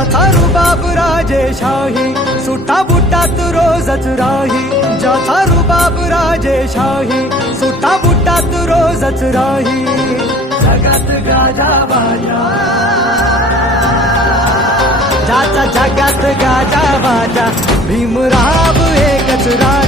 ज्याचा रुबाब राजेशाही, सुटा बुटात रोजच राही. ज्याचा रुबाब राजेशाही, सुटा बुटात रोजच राही. जगात गाजा बाजा, ज्याचा जगात गाजा बाजा, भीमराव एकच राही.